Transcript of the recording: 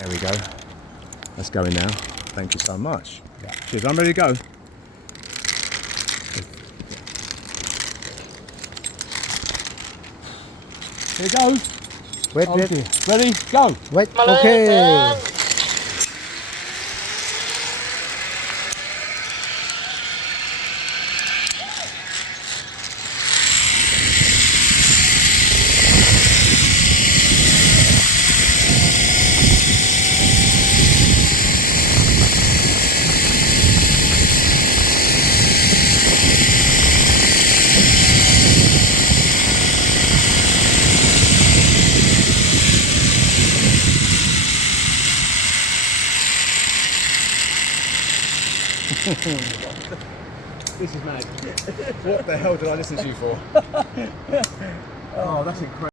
There we go. Let's go in now. Thank you so much. Yeah. Cheers, I'm ready to go. Here we go. Wait, Oh, wait. dear. Ready? Go. Wait, okay. This is mad. What the hell did I listen to you for? Oh, that's incredible.